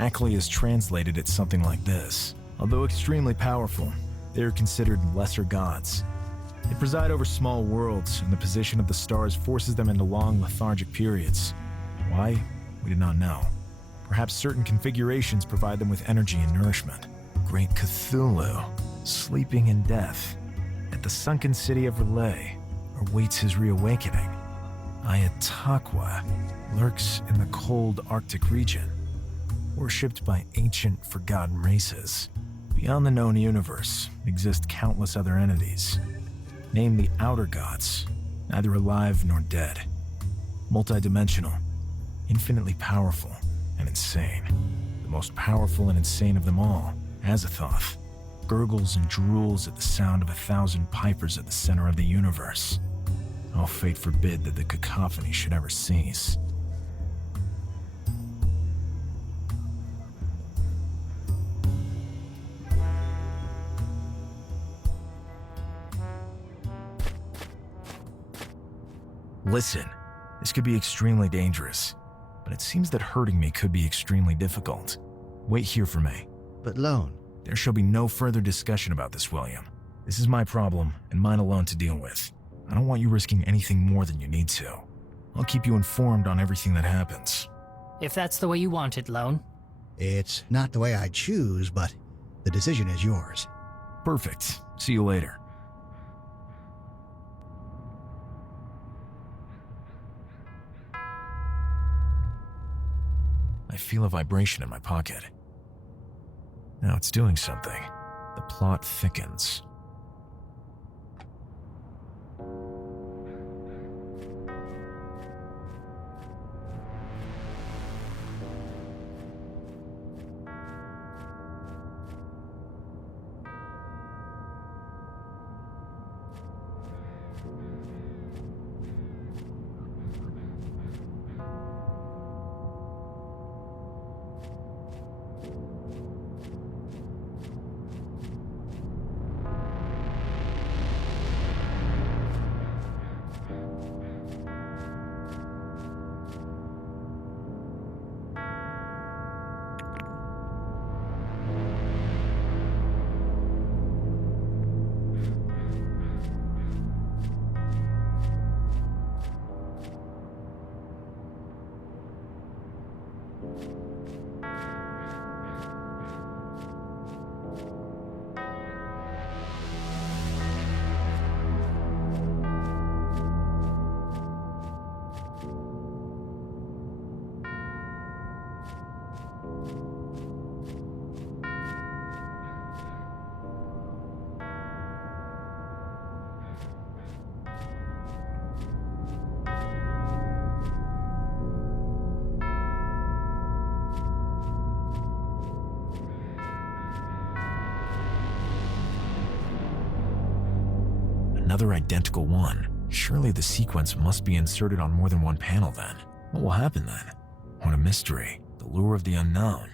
Ackley has translated it something like this. Although extremely powerful, they are considered lesser gods. They preside over small worlds, and the position of the stars forces them into long lethargic periods. Why? We do not know. Perhaps certain configurations provide them with energy and nourishment. Great Cthulhu, sleeping in death, at the sunken city of Relay, awaits his reawakening. Ayatakwa lurks in the cold Arctic region, worshipped by ancient forgotten races. Beyond the known universe exist countless other entities. Name the outer gods, neither alive nor dead. Multidimensional, infinitely powerful, and insane. The most powerful and insane of them all, Azathoth, gurgles and drools at the sound of 1,000 pipers at the center of the universe. Oh, fate forbid that the cacophony should ever cease. Listen, this could be extremely dangerous, but it seems that hurting me could be extremely difficult. Wait here for me. But Lone. There shall be no further discussion about this, William. This is my problem, and mine alone to deal with. I don't want you risking anything more than you need to. I'll keep you informed on everything that happens. If that's the way you want it, Lone. It's not the way I choose, but the decision is yours. Perfect. See you later. I feel a vibration in my pocket. Now it's doing something. The plot thickens. Another identical one. Surely the sequence must be inserted on more than one panel then. What will happen then? What a mystery. The lure of the unknown.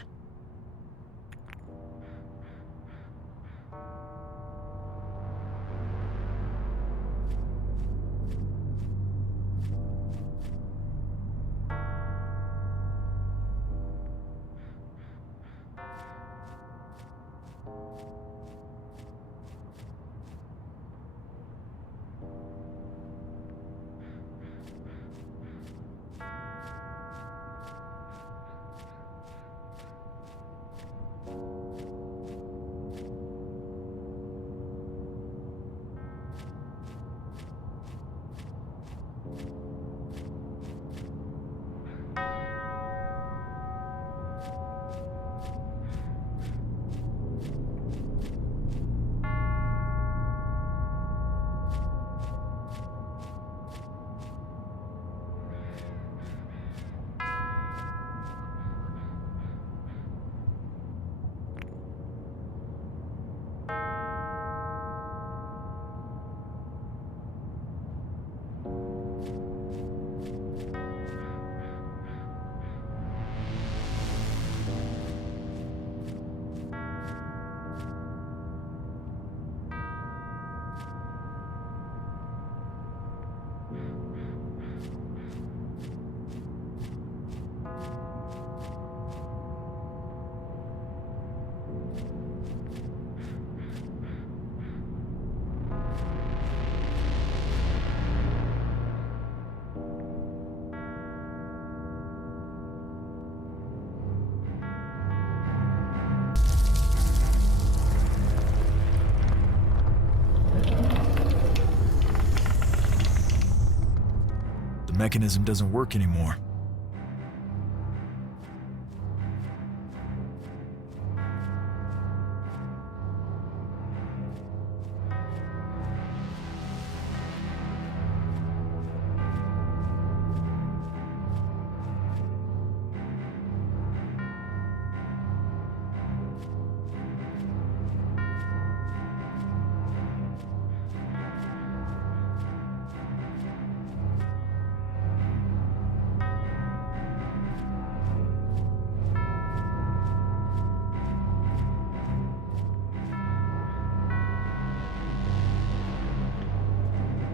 The mechanism doesn't work anymore.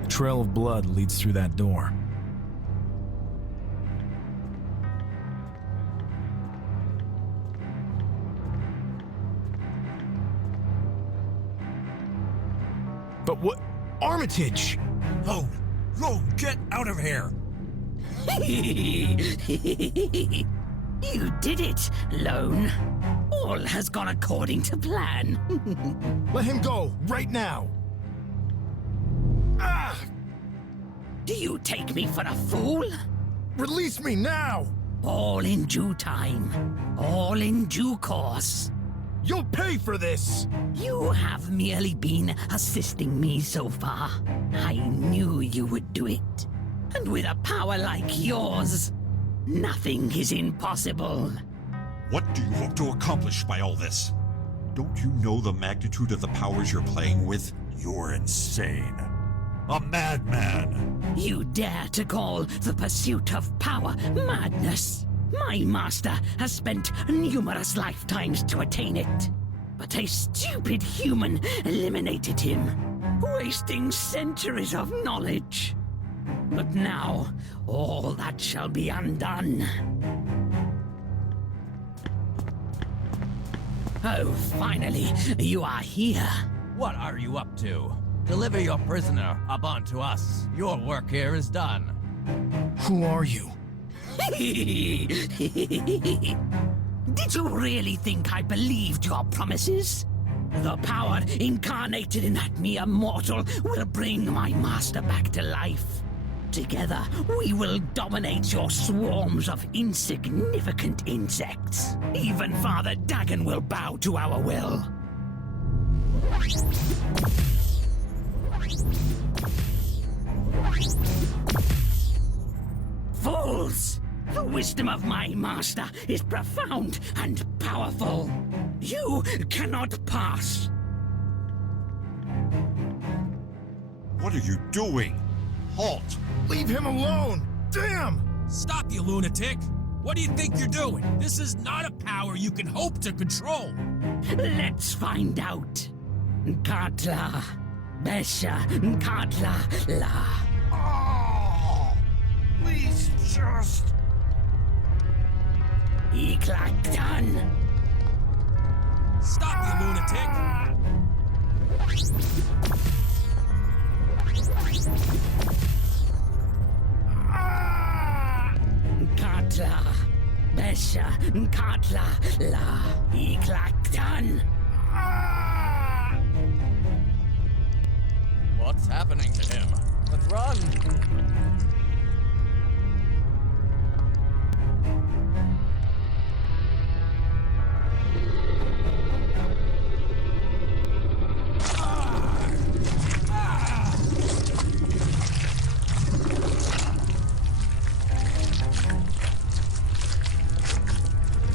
A trail of blood leads through that door. But what? Armitage! Lone, get out of here! You did it, Lone. All has gone according to plan. Let him go, right now! Ah! Do you take me for a fool? Release me now! All in due time. All in due course. You'll pay for this! You have merely been assisting me so far. I knew you would do it. And with a power like yours, nothing is impossible. What do you hope to accomplish by all this? Don't you know the magnitude of the powers you're playing with? You're insane. A madman. You dare to call the pursuit of power madness? My master has spent numerous lifetimes to attain it. But a stupid human eliminated him, wasting centuries of knowledge. But now, all that shall be undone. Oh, finally, you are here. What are you up to? Deliver your prisoner up onto us. Your work here is done. Who are you? Did you really think I believed your promises? The power incarnated in that mere mortal will bring my master back to life. Together, we will dominate your swarms of insignificant insects. Even Father Dagon will bow to our will. Fools! The wisdom of my master is profound and powerful. You cannot pass. What are you doing? Halt! Leave him alone! Damn! Stop, you lunatic! What do you think you're doing? This is not a power you can hope to control. Let's find out. Katla, Besha, Katla, La. Oh, please just... Iklaktan. Stop, you lunatic! Katla, Besha, Katla, La. Iklaktan. What's happening to him? Let's run!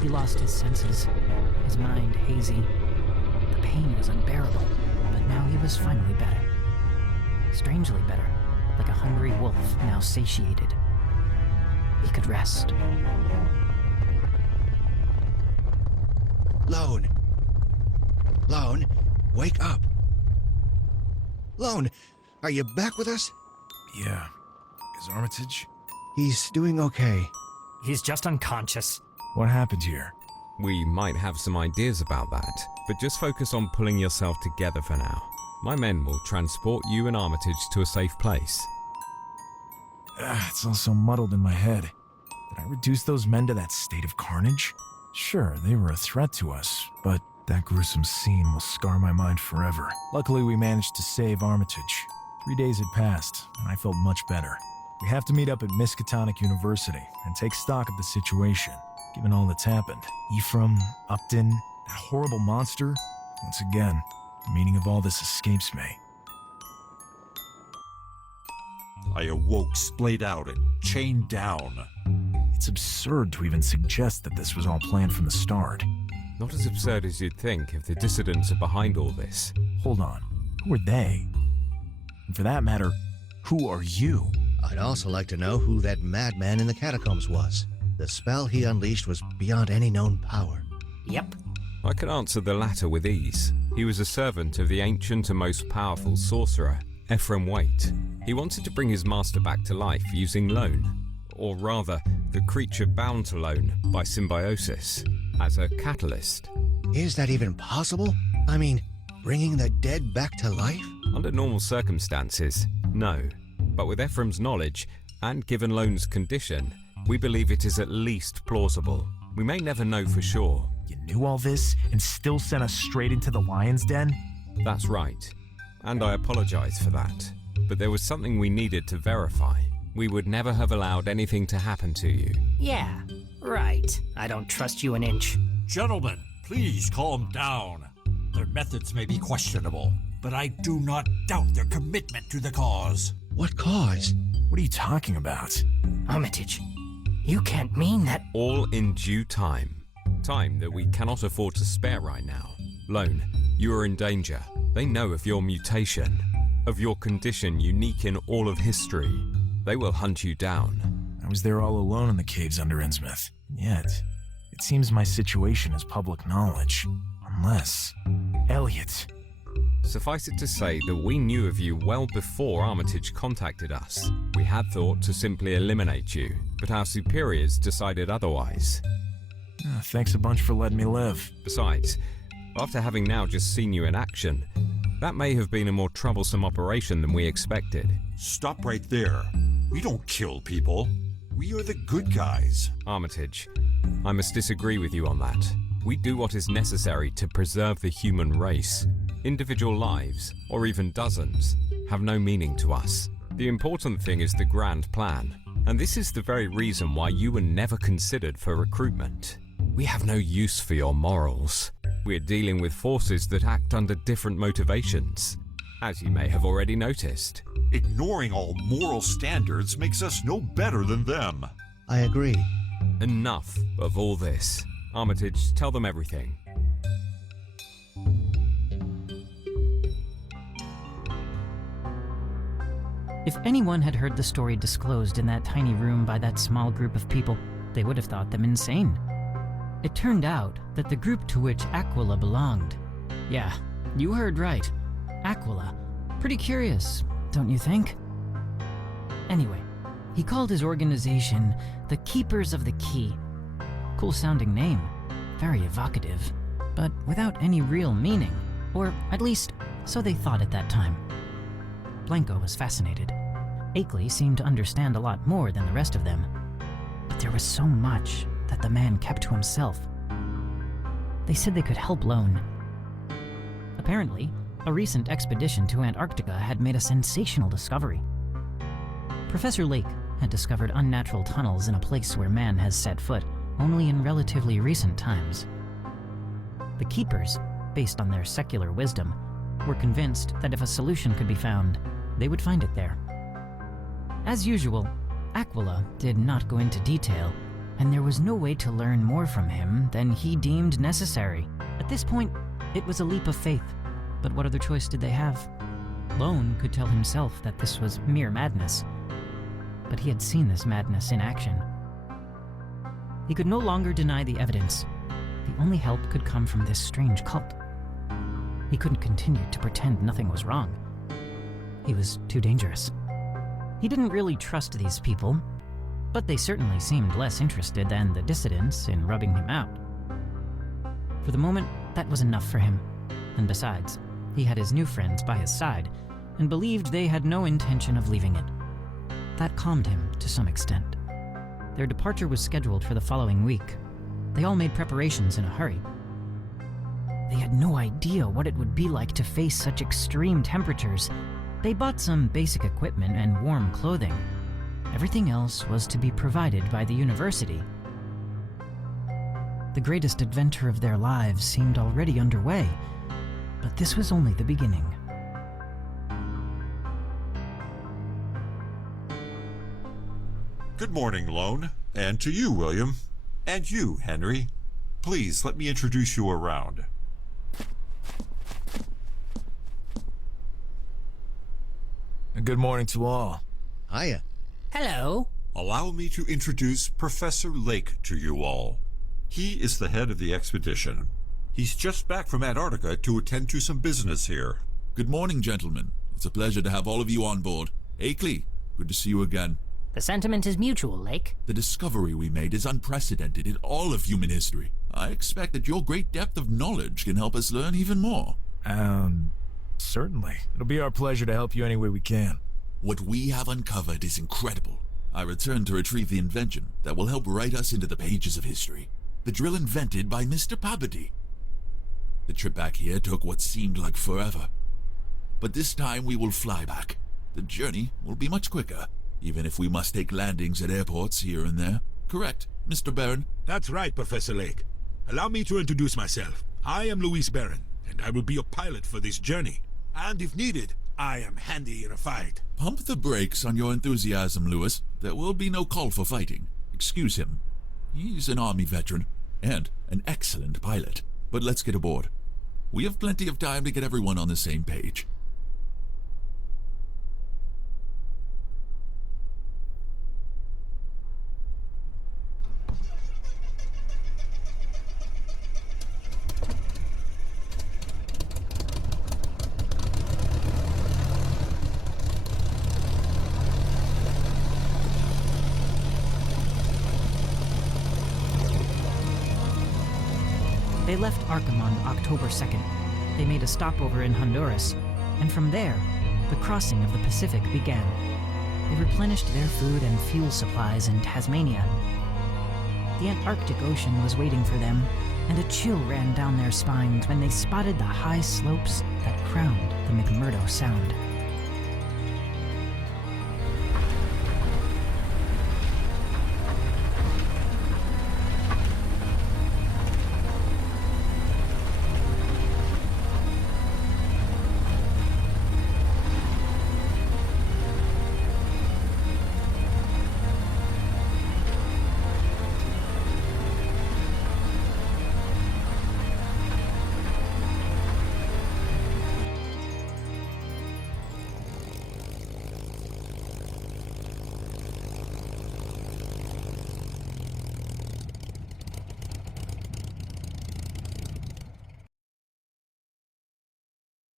He lost his senses, his mind hazy. The pain was unbearable, but now he was finally better. Strangely better, like a hungry wolf now satiated. He could rest. Lone. Lone, wake up. Lone, are you back with us? Yeah. Is Armitage? He's doing okay. He's just unconscious. What happened here? We might have some ideas about that, but just focus on pulling yourself together for now. My men will transport you and Armitage to a safe place. It's all so muddled in my head. Did I reduce those men to that state of carnage? Sure, they were a threat to us, but that gruesome scene will scar my mind forever. Luckily, we managed to save Armitage. 3 days had passed, and I felt much better. We have to meet up at Miskatonic University and take stock of the situation, given all that's happened. Ephraim, Upton, that horrible monster. Once again, the meaning of all this escapes me. I awoke splayed out and chained down. It's absurd to even suggest that this was all planned from the start. Not as absurd as you'd think if the dissidents are behind all this. Hold on, who are they? And for that matter, who are you? I'd also like to know who that madman in the catacombs was. The spell he unleashed was beyond any known power. Yep. I can answer the latter with ease. He was a servant of the ancient and most powerful sorcerer, Ephraim Waite. He wanted to bring his master back to life using loan, or rather, the creature bound to loan by symbiosis, as a catalyst. Is that even possible? I mean, bringing the dead back to life? Under normal circumstances, no. But with Ephraim's knowledge, and given Loan's condition, we believe it is at least plausible. We may never know for sure. You knew all this and still sent us straight into the lion's den? That's right. And I apologize for that. But there was something we needed to verify. We would never have allowed anything to happen to you. Yeah, right. I don't trust you an inch. Gentlemen, please calm down. Their methods may be questionable, but I do not doubt their commitment to the cause. What cause? What are you talking about? Armitage, you can't mean that. All in due time. Time that we cannot afford to spare right now. Lone, you are in danger. They know of your mutation, of your condition unique in all of history. They will hunt you down. I was there all alone in the caves under Innsmouth. Yet, it seems my situation is public knowledge. Unless... Elliot. Suffice it to say that we knew of you well before Armitage contacted us. We had thought to simply eliminate you, but our superiors decided otherwise. Thanks a bunch for letting me live. Besides, after having now just seen you in action, that may have been a more troublesome operation than we expected. Stop right there. We don't kill people. We are the good guys. Armitage, I must disagree with you on that. We do what is necessary to preserve the human race. Individual lives, or even dozens, have no meaning to us. The important thing is the grand plan, and this is the very reason why you were never considered for recruitment. We have no use for your morals. We're dealing with forces that act under different motivations, as you may have already noticed. Ignoring all moral standards makes us no better than them. I agree. Enough of all this. Armitage, tell them everything. If anyone had heard the story disclosed in that tiny room by that small group of people, they would have thought them insane. It turned out that the group to which Aquila belonged... Yeah, you heard right. Aquila. Pretty curious, don't you think? Anyway, he called his organization the Keepers of the Key. Cool sounding name, very evocative, but without any real meaning, or at least so they thought at that time. Blanco was fascinated. Akeley seemed to understand a lot more than the rest of them, but there was so much that the man kept to himself. They said they could help Lone. Apparently, a recent expedition to Antarctica had made a sensational discovery. Professor Lake had discovered unnatural tunnels in a place where man has set foot only in relatively recent times. The Keepers, based on their secular wisdom, were convinced that if a solution could be found, they would find it there. As usual, Aquila did not go into detail, and there was no way to learn more from him than he deemed necessary. At this point, it was a leap of faith, but what other choice did they have? Lone could tell himself that this was mere madness, but he had seen this madness in action. He could no longer deny the evidence. The only help could come from this strange cult. He couldn't continue to pretend nothing was wrong. He was too dangerous. He didn't really trust these people, but they certainly seemed less interested than the dissidents in rubbing him out. For the moment, that was enough for him. And besides, he had his new friends by his side and believed they had no intention of leaving it. That calmed him to some extent. Their departure was scheduled for the following week. They all made preparations in a hurry. They had no idea what it would be like to face such extreme temperatures. They bought some basic equipment and warm clothing. Everything else was to be provided by the university. The greatest adventure of their lives seemed already underway, but this was only the beginning. Good morning, Lone. And to you, William. And you, Henry. Please let me introduce you around. Good morning to all. Hiya. Hello. Allow me to introduce Professor Lake to you all. He is the head of the expedition. He's just back from Antarctica to attend to some business here. Good morning, gentlemen. It's a pleasure to have all of you on board. Akeley, good to see you again. The sentiment is mutual, Lake. The discovery we made is unprecedented in all of human history. I expect that your great depth of knowledge can help us learn even more. Certainly. It'll be our pleasure to help you any way we can. What we have uncovered is incredible. I return to retrieve the invention that will help write us into the pages of history. The drill invented by Mr. Pabody. The trip back here took what seemed like forever. But this time we will fly back. The journey will be much quicker, even if we must take landings at airports here and there. Correct, Mr. Barron? That's right, Professor Lake. Allow me to introduce myself. I am Louis Barron, and I will be your pilot for this journey. And if needed, I am handy in a fight. Pump the brakes on your enthusiasm, Lewis. There will be no call for fighting. Excuse him. He's an Army veteran and an excellent pilot. But let's get aboard. We have plenty of time to get everyone on the same page. They left Arkham on October 2nd. They made a stopover in Honduras, and from there, the crossing of the Pacific began. They replenished their food and fuel supplies in Tasmania. The Antarctic Ocean was waiting for them, and a chill ran down their spines when they spotted the high slopes that crowned the McMurdo Sound.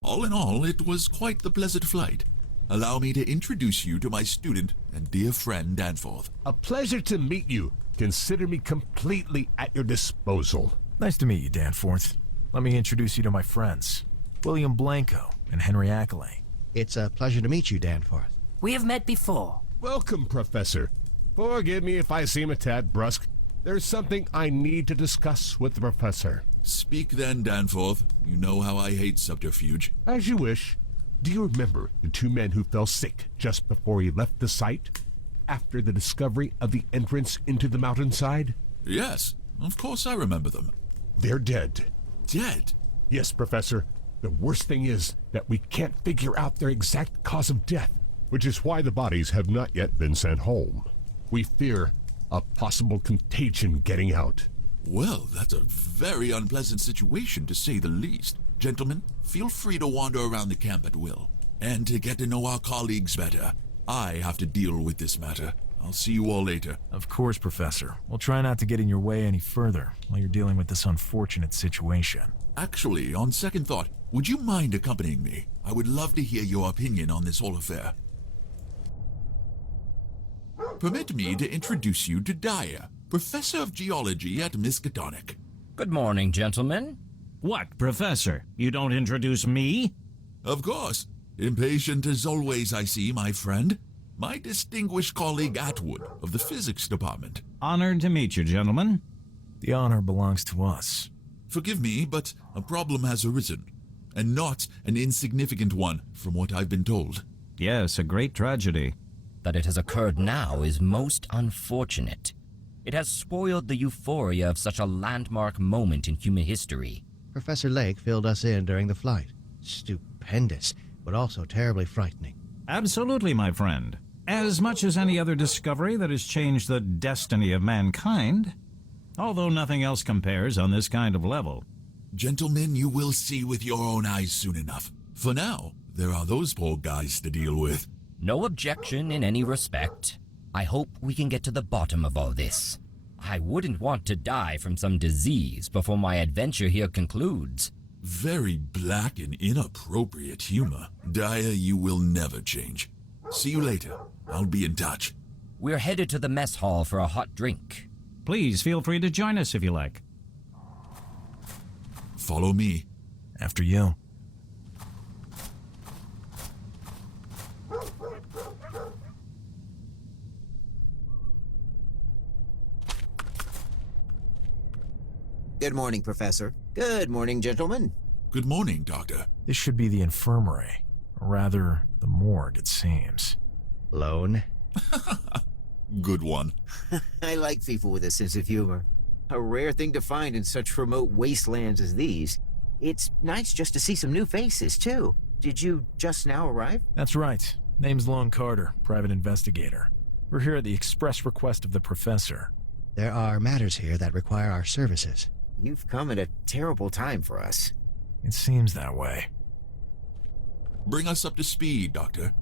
All in all, it was quite the pleasant flight. Allow me to introduce you to my student and dear friend Danforth. A pleasure to meet you. Consider me completely at your disposal. Nice to meet you, Danforth. Let me introduce you to my friends, William Blanco and Henry Ackley. It's a pleasure to meet you, Danforth. We have met before. Welcome, Professor. Forgive me if I seem a tad brusque. There's something I need to discuss with the Professor. Speak then, Danforth. You know how I hate subterfuge. As you wish. Do you remember the two men who fell sick just before he left the site? After the discovery of the entrance into the mountainside? Yes, of course I remember them. They're dead. Dead? Yes, Professor. The worst thing is that we can't figure out their exact cause of death, which is why the bodies have not yet been sent home. We fear a possible contagion getting out. Well, that's a very unpleasant situation to say the least. Gentlemen, feel free to wander around the camp at will. And to get to know our colleagues better, I have to deal with this matter. I'll see you all later. Of course, Professor. We'll try not to get in your way any further while you're dealing with this unfortunate situation. Actually, on second thought, would you mind accompanying me? I would love to hear your opinion on this whole affair. Permit me to introduce you to Dyer, Professor of Geology at Miskatonic. Good morning, gentlemen. What, Professor? You don't introduce me? Of course. Impatient as always, I see, my friend. My distinguished colleague Atwood of the Physics Department. Honored to meet you, gentlemen. The honor belongs to us. Forgive me, but a problem has arisen, and not an insignificant one, from what I've been told. Yes, a great tragedy. that it has occurred now is most unfortunate. It has spoiled the euphoria of such a landmark moment in human history. Professor Lake filled us in during the flight. Stupendous, but also terribly frightening. Absolutely, my friend. As much as any other discovery that has changed the destiny of mankind, although nothing else compares on this kind of level. Gentlemen, you will see with your own eyes soon enough. For now, there are those poor guys to deal with. No objection in any respect. I hope we can get to the bottom of all this. I wouldn't want to die from some disease before my adventure here concludes. Very black and inappropriate humor. Dyer, you will never change. See you later. I'll be in touch. We're headed to the mess hall for a hot drink. Please feel free to join us if you like. Follow me. After you. Good morning, Professor. Good morning, gentlemen. Good morning, Doctor. This should be the infirmary. Or rather, the morgue, it seems. Lone? Good one. I like people with a sense of humor. A rare thing to find in such remote wastelands as these. It's nice just to see some new faces, too. Did you just now arrive? That's right. Name's Lone Carter, private investigator. We're here at the express request of the professor. There are matters here that require our services. You've come at a terrible time for us. It seems that way. Bring us up to speed, Doctor.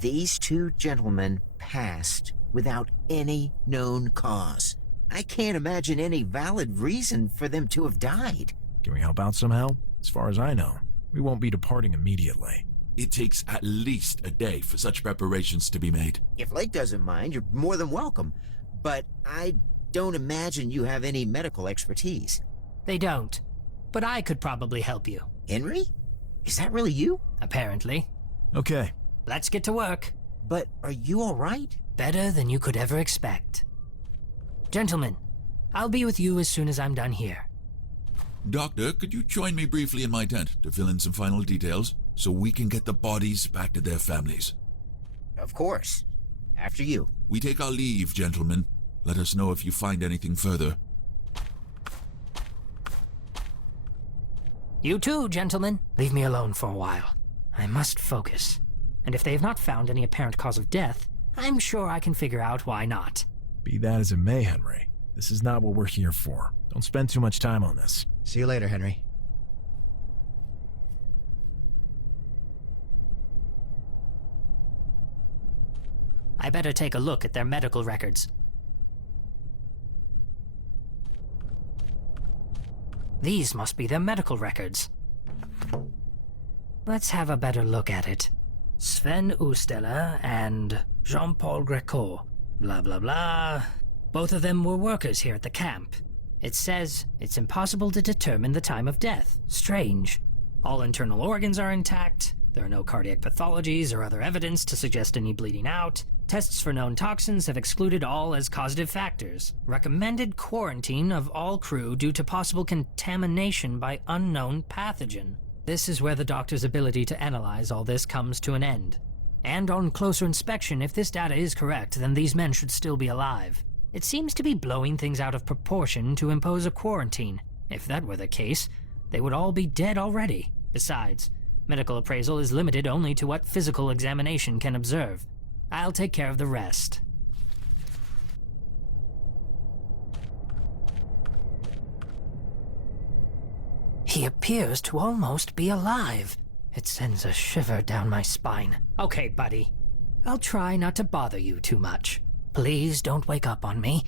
These two gentlemen passed without any known cause. I can't imagine any valid reason for them to have died. Can we help out somehow? As far as I know, we won't be departing immediately. It takes at least a day for such preparations to be made. If Lake doesn't mind, you're more than welcome. But I don't imagine you have any medical expertise. They don't. But I could probably help you. Henry? Is that really you? Apparently. Okay. Let's get to work. But are you all right? Better than you could ever expect. Gentlemen, I'll be with you as soon as I'm done here. Doctor, could you join me briefly in my tent to fill in some final details so we can get the bodies back to their families? Of course. After you. We take our leave, gentlemen. Let us know if you find anything further. You too, gentlemen. Leave me alone for a while. I must focus. And if they have not found any apparent cause of death, I'm sure I can figure out why not. Be that as it may, Henry. This is not what we're here for. Don't spend too much time on this. See you later, Henry. I better take a look at their medical records. These must be their medical records. Let's have a better look at it. Sven Ustela and Jean-Paul Greco. Blah, blah, blah. Both of them were workers here at the camp. It says it's impossible to determine the time of death. Strange. All internal organs are intact. There are no cardiac pathologies or other evidence to suggest any bleeding out. Tests for known toxins have excluded all as causative factors. Recommended quarantine of all crew due to possible contamination by unknown pathogen. This is where the doctor's ability to analyze all this comes to an end. And on closer inspection, if this data is correct, then these men should still be alive. It seems to be blowing things out of proportion to impose a quarantine. If that were the case, they would all be dead already. Besides, medical appraisal is limited only to what physical examination can observe. I'll take care of the rest. He appears to almost be alive. It sends a shiver down my spine. Okay, buddy. I'll try not to bother you too much. Please don't wake up on me.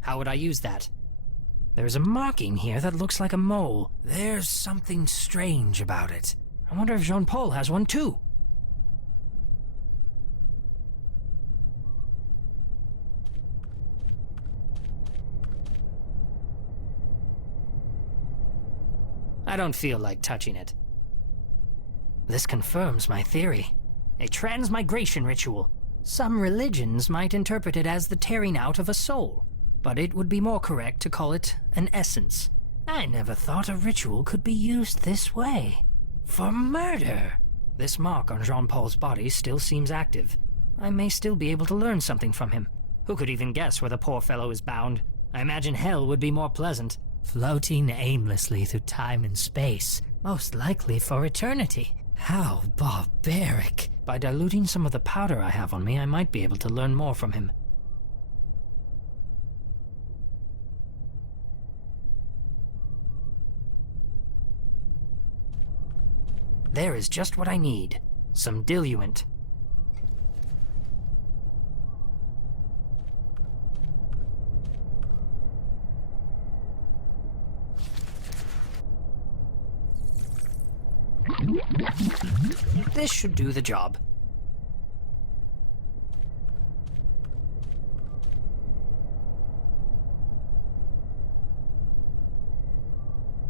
How would I use that? There's a marking here that looks like a mole. There's something strange about it. I wonder if Jean-Paul has one too. I don't feel like touching it. This confirms my theory. A transmigration ritual. Some religions might interpret it as the tearing out of a soul, but it would be more correct to call it an essence. I never thought a ritual could be used this way. For murder. This mark on Jean-Paul's body still seems active. I may still be able to learn something from him. Who could even guess where the poor fellow is bound? I imagine hell would be more pleasant. Floating aimlessly through time and space, most likely for eternity. How barbaric. By diluting some of the powder I have on me, I might be able to learn more from him. There is just what I need. Some diluent. This should do the job.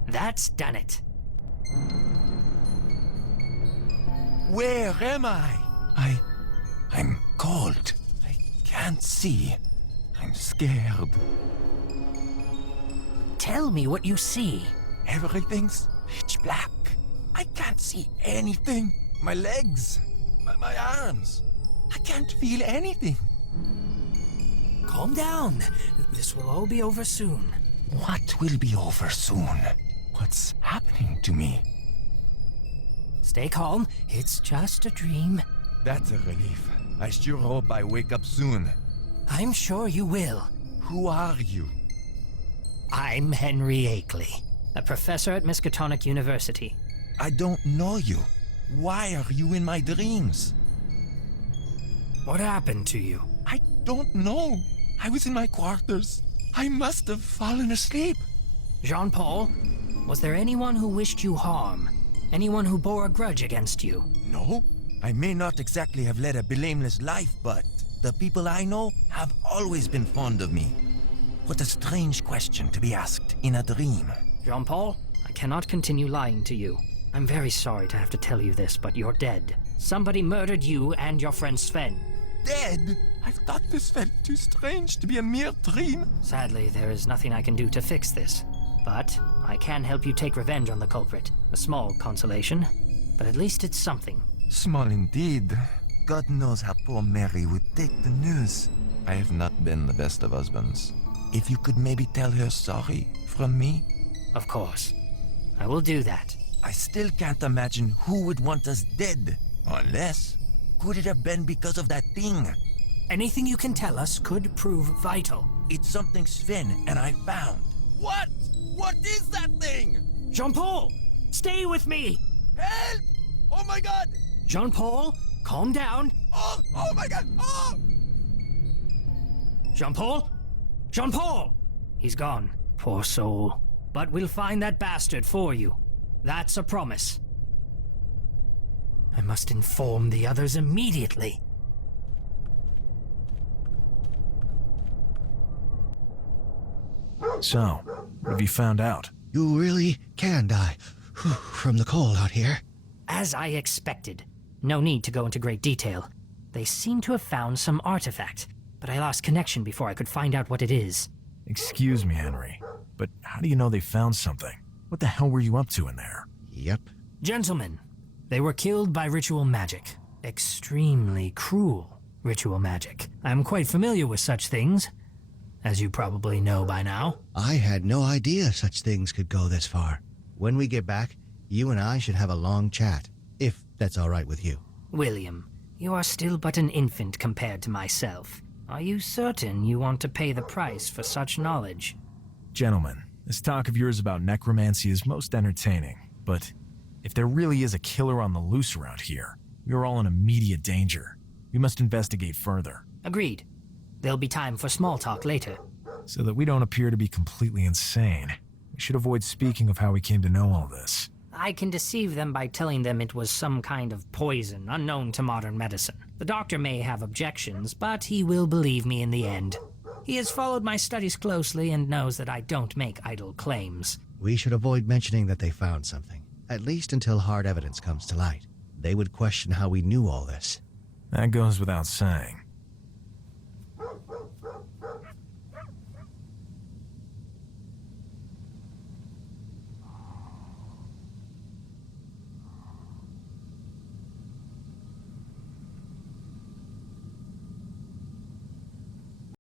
That's done it. Where am I? I'm cold. I can't see. I'm scared. Tell me what you see. Everything's pitch black. I can't see anything. My legs, my arms. I can't feel anything. Calm down. This will all be over soon. What will be over soon? What's happening to me? Stay calm. It's just a dream. That's a relief. I sure hope I wake up soon. I'm sure you will. Who are you? I'm Henry Akeley, a professor at Miskatonic University. I don't know you. Why are you in my dreams? What happened to you? I don't know. I was in my quarters. I must have fallen asleep. Jean-Paul, was there anyone who wished you harm? Anyone who bore a grudge against you? No. I may not exactly have led a blameless life, but the people I know have always been fond of me. What a strange question to be asked in a dream. Jean-Paul, I cannot continue lying to you. I'm very sorry to have to tell you this, but you're dead. Somebody murdered you and your friend Sven. Dead? I thought this felt too strange to be a mere dream. Sadly, there is nothing I can do to fix this. But I can help you take revenge on the culprit. A small consolation, but at least it's something. Small indeed. God knows how poor Mary would take the news. I have not been the best of husbands. If you could maybe tell her sorry from me? Of course. I will do that. I still can't imagine who would want us dead. Unless, could it have been because of that thing? Anything you can tell us could prove vital. It's something Sven and I found. What? What is that thing? Jean-Paul, stay with me! Help! Oh my god! Jean-Paul, calm down. Oh my god! Oh! Jean-Paul? Jean-Paul! He's gone, poor soul. But we'll find that bastard for you. That's a promise. I must inform the others immediately. So, what have you found out? You really can die from the cold out here. As I expected. No need to go into great detail. They seem to have found some artifact, but I lost connection before I could find out what it is. Excuse me, Henry, but how do you know they found something? What the hell were you up to in there? Yep. Gentlemen, they were killed by ritual magic. Extremely cruel ritual magic. I'm quite familiar with such things, as you probably know by now. I had no idea such things could go this far. When we get back, you and I should have a long chat, if that's all right with you. William, you are still but an infant compared to myself. Are you certain you want to pay the price for such knowledge? Gentlemen, this talk of yours about necromancy is most entertaining, but if there really is a killer on the loose around here, we are all in immediate danger. We must investigate further. Agreed. There'll be time for small talk later. So that we don't appear to be completely insane, we should avoid speaking of how we came to know all this. I can deceive them by telling them it was some kind of poison unknown to modern medicine. The doctor may have objections, but he will believe me in the end. He has followed my studies closely and knows that I don't make idle claims. We should avoid mentioning that they found something, at least until hard evidence comes to light. They would question how we knew all this. That goes without saying.